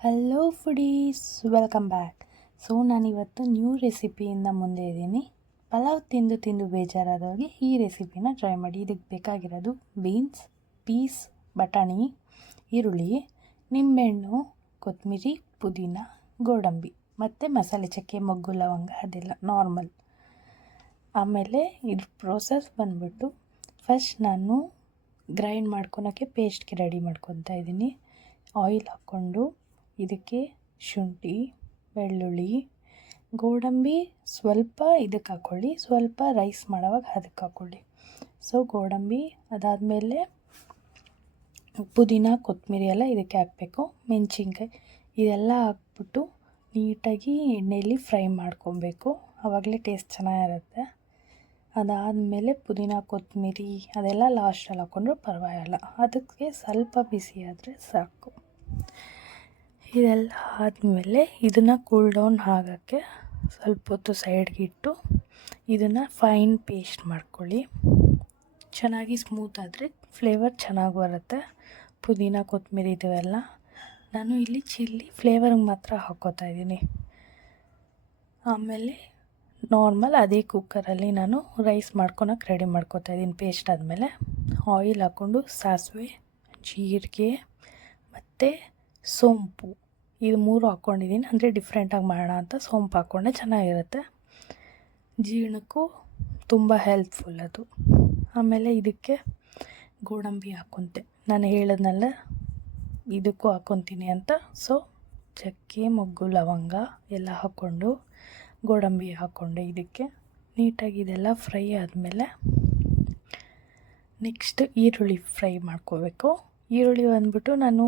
Hello foodies, welcome back. ನಾನಿವತ್ತು new ರೆಸಿಪಿಯಿಂದ ಮುಂದೆ ಇದ್ದೀನಿ. ಪಲಾವ್ ತಿಂದು ತಿಂದು ಬೇಜಾರಾದವ್ರಿಗೆ ಈ ರೆಸಿಪಿನ ಟ್ರೈ ಮಾಡಿ. ಇದಕ್ಕೆ ಬೇಕಾಗಿರೋದು ಬೀನ್ಸ್, ಪೀಸ್, ಬಟಾಣಿ, ಈರುಳ್ಳಿ, ನಿಂಬೆಹಣ್ಣು, ಕೊತ್ತಂಬರಿ, ಪುದೀನ, ಗೋಡಂಬಿ ಮತ್ತು ಮಸಾಲೆ ಚಕ್ಕೆ, ಮೊಗ್ಗು, ಲವಂಗ ಅದೆಲ್ಲ ನಾರ್ಮಲ್. ಆಮೇಲೆ ಇದ್ರ ಪ್ರೋಸೆಸ್ ಬಂದ್ಬಿಟ್ಟು ಫಸ್ಟ್ ನಾನು ಗ್ರೈಂಡ್ ಮಾಡ್ಕೊಳಕ್ಕೆ ಪೇಸ್ಟ್ಗೆ ರೆಡಿ ಮಾಡ್ಕೊತಾ ಇದ್ದೀನಿ. ಆಯಿಲ್ ಹಾಕ್ಕೊಂಡು ಇದಕ್ಕೆ ಶುಂಠಿ, ಬೆಳ್ಳುಳ್ಳಿ, ಗೋಡಂಬಿ ಸ್ವಲ್ಪ ಇದಕ್ಕೆ ಹಾಕ್ಕೊಳ್ಳಿ, ಸ್ವಲ್ಪ ರೈಸ್ ಮಾಡೋವಾಗ ಅದಕ್ಕೆ ಹಾಕ್ಕೊಳ್ಳಿ. ಗೋಡಂಬಿ ಅದಾದಮೇಲೆ ಪುದೀನ, ಕೊತ್ತಂಬರಿ ಎಲ್ಲ ಇದಕ್ಕೆ ಹಾಕಬೇಕು. ಮೆಣಸಿನ್ಕಾಯಿ ಇದೆಲ್ಲ ಹಾಕ್ಬಿಟ್ಟು ನೀಟಾಗಿ ಎಣ್ಣೆಯಲ್ಲಿ ಫ್ರೈ ಮಾಡ್ಕೊಬೇಕು, ಆವಾಗಲೇ ಟೇಸ್ಟ್ ಚೆನ್ನಾಗಿರುತ್ತೆ. ಅದಾದಮೇಲೆ ಪುದೀನ, ಕೊತ್ತಂಬರಿ ಅದೆಲ್ಲ ಲಾಸ್ಟಲ್ಲಿ ಹಾಕ್ಕೊಂಡ್ರೂ ಪರವಾಗಿಲ್ಲ, ಅದಕ್ಕೆ ಸ್ವಲ್ಪ ಬಿಸಿ ಆದರೆ ಸಾಕು. ಇದೆಲ್ಲ ಆದಮೇಲೆ ಇದನ್ನು ಕೂಲ್ ಡೌನ್ ಆಗೋಕ್ಕೆ ಸ್ವಲ್ಪ ಹೊತ್ತು ಸೈಡ್ಗೆ ಇಟ್ಟು ಇದನ್ನು ಫೈನ್ ಪೇಸ್ಟ್ ಮಾಡ್ಕೊಳ್ಳಿ. ಚೆನ್ನಾಗಿ ಸ್ಮೂತ್ ಆದರೆ ಫ್ಲೇವರ್ ಚೆನ್ನಾಗಿ ಬರುತ್ತೆ. ಪುದೀನ, ಕೊತ್ತಂಬರಿ ಇದೆಲ್ಲ ನಾನು ಇಲ್ಲಿ ಚಿಲ್ಲಿ ಫ್ಲೇವರ್ಗೆ ಮಾತ್ರ ಹಾಕ್ಕೋತಾ ಇದ್ದೀನಿ. ಆಮೇಲೆ ನಾರ್ಮಲ್ ಅದೇ ಕುಕ್ಕರಲ್ಲಿ ನಾನು ರೈಸ್ ಮಾಡ್ಕೊಳಕ್ಕೆ ರೆಡಿ ಮಾಡ್ಕೋತಾ ಇದ್ದೀನಿ. ಪೇಸ್ಟ್ ಆದಮೇಲೆ ಆಯಿಲ್ ಹಾಕ್ಕೊಂಡು ಸಾಸಿವೆ, ಜೀರಿಗೆ ಮತ್ತು ಸೋಂಪು ಇದು 3 ಹಾಕ್ಕೊಂಡಿದ್ದೀನಿ. ಅಂದರೆ ಡಿಫ್ರೆಂಟಾಗಿ ಮಾಡೋಣ ಅಂತ ಸೋಂಪು ಹಾಕ್ಕೊಂಡೆ ಚೆನ್ನಾಗಿರುತ್ತೆ, ಜೀರ್ಣಕ್ಕೂ ತುಂಬ ಹೆಲ್ಪ್ಫುಲ್ ಅದು. ಆಮೇಲೆ ಇದಕ್ಕೆ ಗೋಡಂಬಿ ಹಾಕ್ಕೊಂತೆ, ನಾನು ಹೇಳಿದ್ನಲ್ಲ ಇದಕ್ಕೂ ಹಾಕ್ಕೊತೀನಿ ಅಂತ. ಚಕ್ಕೆ, ಮೊಗ್ಗು, ಲವಂಗ ಎಲ್ಲ ಹಾಕ್ಕೊಂಡು ಗೋಡಂಬಿ ಹಾಕ್ಕೊಂಡೆ. ಇದಕ್ಕೆ ನೀಟಾಗಿ ಇದೆಲ್ಲ ಫ್ರೈ ಆದಮೇಲೆ ನೆಕ್ಸ್ಟ್ ಈರುಳ್ಳಿ ಫ್ರೈ ಮಾಡ್ಕೋಬೇಕು. ಈರುಳ್ಳಿ ಬಂದ್ಬಿಟ್ಟು ನಾನು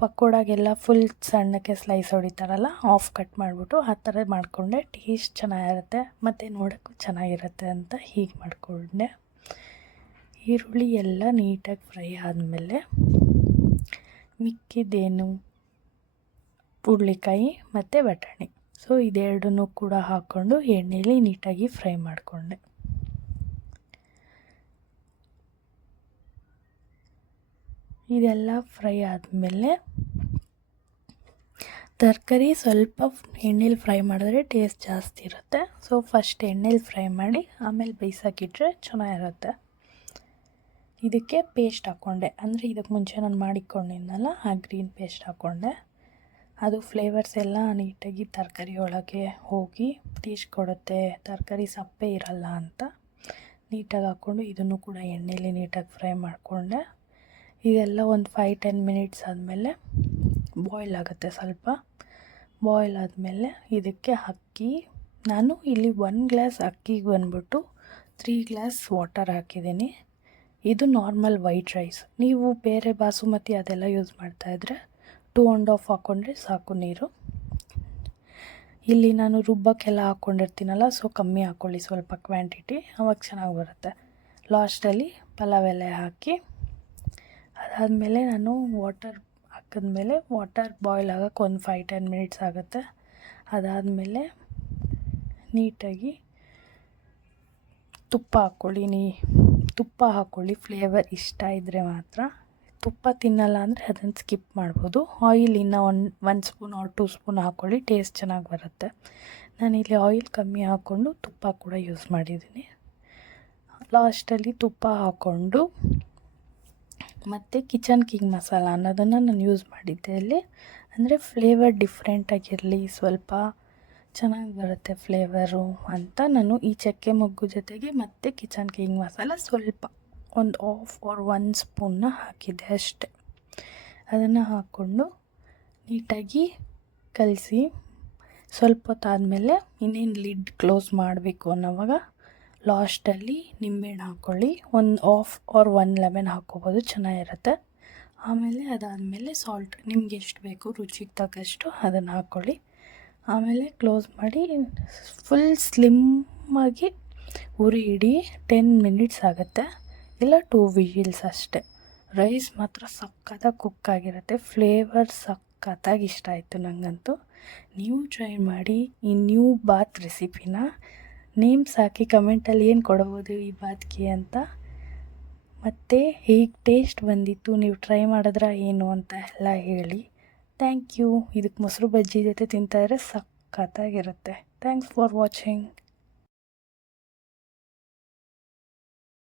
ಪಕೋಡಾಗೆಲ್ಲ ಫುಲ್ ಸಣ್ಣಕ್ಕೆ ಸ್ಲೈಸ್ ಹೊಡಿತಾರಲ್ಲ, ಆಫ್ ಕಟ್ ಮಾಡಿಬಿಟ್ಟು ಆ ಥರ ಮಾಡಿಕೊಂಡೆ. ಟೇಸ್ಟ್ ಚೆನ್ನಾಗಿರುತ್ತೆ ಮತ್ತು ನೋಡೋಕ್ಕೂ ಚೆನ್ನಾಗಿರುತ್ತೆ ಅಂತ ಹೀಗೆ ಮಾಡಿಕೊಂಡೆ. ಈರುಳ್ಳಿ ಎಲ್ಲ ನೀಟಾಗಿ ಫ್ರೈ ಆದಮೇಲೆ ಮಿಕ್ಕಿದ್ದೇನು ಹುರುಳಿಕಾಯಿ ಮತ್ತು ಬಟಾಣಿ ಇದೆರಡನ್ನೂ ಕೂಡ ಹಾಕ್ಕೊಂಡು ಎಣ್ಣೆಯಲ್ಲಿ ನೀಟಾಗಿ ಫ್ರೈ ಮಾಡಿಕೊಂಡೆ. ಇದೆಲ್ಲ ಫ್ರೈ ಆದಮೇಲೆ ತರಕಾರಿ ಸ್ವಲ್ಪ ಎಣ್ಣೆಲಿ ಫ್ರೈ ಮಾಡಿದ್ರೆ ಟೇಸ್ಟ್ ಜಾಸ್ತಿ ಇರುತ್ತೆ. ಫಸ್ಟ್ ಎಣ್ಣೆಲಿ ಫ್ರೈ ಮಾಡಿ ಆಮೇಲೆ ಬೇಯಿಸೋಕ್ಕಿಟ್ರೆ ಚೆನ್ನಾಗಿರುತ್ತೆ. ಇದಕ್ಕೆ ಪೇಸ್ಟ್ ಹಾಕ್ಕೊಂಡೆ, ಅಂದರೆ ಇದಕ್ಕೆ ಮುಂಚೆ ನಾನು ಮಾಡಿಕೊಂಡಿದ್ನಲ್ಲ ಆ ಗ್ರೀನ್ ಪೇಸ್ಟ್ ಹಾಕ್ಕೊಂಡೆ. ಅದು ಫ್ಲೇವರ್ಸ್ ಎಲ್ಲ ನೀಟಾಗಿ ತರಕಾರಿ ಒಳಗೆ ಹೋಗಿ ಟೇಸ್ಟ್ ಕೊಡುತ್ತೆ, ತರಕಾರಿ ಸಪ್ಪೆ ಇರಲ್ಲ ಅಂತ ನೀಟಾಗಿ ಹಾಕ್ಕೊಂಡು ಇದನ್ನು ಕೂಡ ಎಣ್ಣೆಲಿ ನೀಟಾಗಿ ಫ್ರೈ ಮಾಡಿಕೊಂಡೆ. ಇದೆಲ್ಲ ಒಂದು 5-10 ಮಿನಿಟ್ಸ್ ಆದಮೇಲೆ ಬಾಯ್ಲ್ ಆಗುತ್ತೆ. ಸ್ವಲ್ಪ ಬಾಯ್ಲ್ ಆದಮೇಲೆ ಇದಕ್ಕೆ ಅಕ್ಕಿ, ನಾನು ಇಲ್ಲಿ 1 ಗ್ಲಾಸ್ ಅಕ್ಕಿಗೆ ಬಂದ್ಬಿಟ್ಟು 3 ಗ್ಲಾಸ್ ವಾಟರ್ ಹಾಕಿದ್ದೀನಿ. ಇದು ನಾರ್ಮಲ್ ವೈಟ್ ರೈಸ್. ನೀವು ಬೇರೆ ಬಾಸುಮತಿ ಅದೆಲ್ಲ ಯೂಸ್ ಮಾಡ್ತಾಯಿದ್ರೆ 2.5 ಹಾಕ್ಕೊಂಡ್ರೆ ಸಾಕು ನೀರು. ಇಲ್ಲಿ ನಾನು ರುಬ್ಬಕ್ಕೆಲ್ಲ ಹಾಕ್ಕೊಂಡಿರ್ತೀನಲ್ಲ, ಕಮ್ಮಿ ಹಾಕ್ಕೊಳ್ಳಿ ಸ್ವಲ್ಪ ಕ್ವಾಂಟಿಟಿ, ಅವಾಗ ಚೆನ್ನಾಗಿ ಬರುತ್ತೆ. ಲಾಸ್ಟಲ್ಲಿ ಪಲಾವ್ ಎಲೆ ಹಾಕಿ ಅದಾದಮೇಲೆ ನಾನು ವಾಟರ್ ಹಾಕಿದ್ಮೇಲೆ ವಾಟರ್ ಬಾಯ್ಲ್ ಆಗೋಕ್ಕೆ ಒಂದು 5-10 ಮಿನಿಟ್ಸ್ ಆಗುತ್ತೆ. ಅದಾದಮೇಲೆ ನೀಟಾಗಿ ತುಪ್ಪ ಹಾಕ್ಕೊಳ್ಳಿ. ಫ್ಲೇವರ್ ಇಷ್ಟ ಇದ್ದರೆ ಮಾತ್ರ. ತುಪ್ಪ ತಿನ್ನಲ್ಲ ಅಂದರೆ ಅದನ್ನು ಸ್ಕಿಪ್ ಮಾಡ್ಬೋದು. ಆಯಿಲ್ ಇನ್ನೂ 1 ಸ್ಪೂನ್ ಆರ್ 2 ಸ್ಪೂನ್ ಹಾಕ್ಕೊಳ್ಳಿ, ಟೇಸ್ಟ್ ಚೆನ್ನಾಗಿ ಬರುತ್ತೆ. ನಾನಿಲ್ಲಿ ಆಯಿಲ್ ಕಮ್ಮಿ ಹಾಕ್ಕೊಂಡು ತುಪ್ಪ ಕೂಡ ಯೂಸ್ ಮಾಡಿದ್ದೀನಿ. ಲಾಸ್ಟಲ್ಲಿ ತುಪ್ಪ ಹಾಕ್ಕೊಂಡು ಮತ್ತು ಕಿಚನ್ ಕಿಂಗ್ ಮಸಾಲ ಅನ್ನೋದನ್ನು ನಾನು ಯೂಸ್ ಮಾಡಿದ್ದೆ ಇಲ್ಲಿ. ಅಂದರೆ ಫ್ಲೇವರ್ ಡಿಫ್ರೆಂಟಾಗಿರಲಿ, ಸ್ವಲ್ಪ ಚೆನ್ನಾಗಿ ಬರುತ್ತೆ ಫ್ಲೇವರು ಅಂತ ನಾನು ಈ ಚಕ್ಕೆ ಮೊಗ್ಗು ಜೊತೆಗೆ ಮತ್ತು ಕಿಚನ್ ಕಿಂಗ್ ಮಸಾಲ ಸ್ವಲ್ಪ ಒಂದು 1 ಸ್ಪೂನ್ನ ಹಾಕಿದ್ದೆ ಅಷ್ಟೆ. ಅದನ್ನು ಹಾಕ್ಕೊಂಡು ನೀಟಾಗಿ ಕಲಸಿ ಸ್ವಲ್ಪ ಹೊತ್ತಾದಮೇಲೆ ಇನ್ನೇನು ಲಿಡ್ ಕ್ಲೋಸ್ ಮಾಡಬೇಕು ಅನ್ನೋವಾಗ ಲಾಸ್ಟಲ್ಲಿ ನಿಂಬೆಹಣ್ಣು ಹಾಕ್ಕೊಳ್ಳಿ. 1 ಲೆಮನ್ ಹಾಕ್ಕೋಬೋದು, ಚೆನ್ನಾಗಿರುತ್ತೆ. ಆಮೇಲೆ ಅದಾದಮೇಲೆ ಸಾಲ್ಟ್ ನಿಮ್ಗೆ ಎಷ್ಟು ಬೇಕು ರುಚಿಗೆ ತಕ್ಕಷ್ಟು ಅದನ್ನು ಹಾಕ್ಕೊಳ್ಳಿ. ಆಮೇಲೆ ಕ್ಲೋಸ್ ಮಾಡಿ ಫುಲ್ ಸ್ಲಿಮ್ಮಾಗಿ ಉರಿ ಇಡಿ. 10 ಮಿನಿಟ್ಸ್ ಆಗುತ್ತೆ, ಇಲ್ಲ 2 ವಿಜಿಲ್ಸ್ ಅಷ್ಟೆ. ರೈಸ್ ಮಾತ್ರ ಸಖತ್ತಾಗಿ ಕುಕ್ ಆಗಿರುತ್ತೆ, ಫ್ಲೇವರ್ ಸಖತ್ತಾಗಿ ಇಷ್ಟ ಆಯಿತು ನನಗಂತೂ. ನೀವು ಟ್ರೈ ಮಾಡಿ ಈ ನ್ಯೂ ಬಾತ್ ರೆಸಿಪಿನ. ನೇಮ್ಸ್ ಹಾಕಿ ಕಮೆಂಟಲ್ಲಿ ಏನು ಕೊಡ್ಬೋದು ಈ ಬಾತ್ಗೆ ಅಂತ, ಮತ್ತು ಹೇಗೆ ಟೇಸ್ಟ್ ಬಂದಿತ್ತು, ನೀವು ಟ್ರೈ ಮಾಡಿದ್ರಾ ಏನು ಅಂತ ಎಲ್ಲ ಹೇಳಿ. Thank you. ಇದಕ್ಕೆ ಮೊಸರು ಬಜ್ಜಿ ಜೊತೆ ತಿಂತಾಯಿದ್ರೆ ಸಖತ್ತಾಗಿರುತ್ತೆ. Thanks for watching.